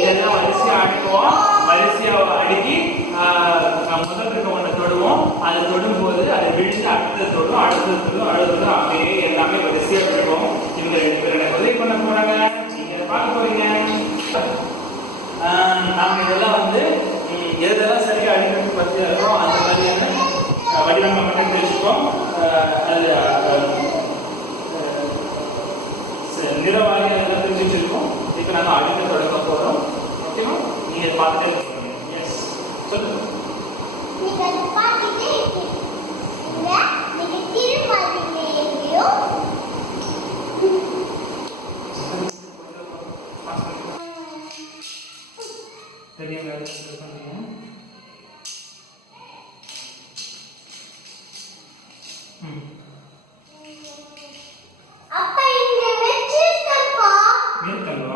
இதெல்லாம் வரிசையா அடுக்குவோம். வரிசையா அடுக்கி முதல் இருக்க ஒன்றை தொடுவோம். அதை தொடும்போது அதை விழுந்து அடுத்தது தொடும், அடுத்தது தொடும், அடுத்தது அப்படியே எல்லாமே வரிசையா விழுவோம். இவங்க 2 பேரும் எனக்கு உதவி பண்ண போறாங்க. நீங்க அதை பார்க்க போறீங்க. நாம இதெல்லாம் வந்து எதெல்லாம் சரியா அடிக்கிறது பத்தி இருக்கோம் அந்த மாதிரியான வடிவமை பண்ணி வச்சுக்கோம். நிறவாரி அதெல்லாம் தெரிஞ்சு வச்சிருக்கோம். இப்போ நாங்கள் அடுக்க தொடங்க போறோம். ஓகேவா? நீங்க பார்த்துட்டே இருக்கீங்க. எஸ், சொல்லுங்க. நீங்க பார்த்துட்டே இருக்கீங்க. நீங்க திரும்ப எங்கேயோ தெரியுங்க பண்ணுங்க. ம்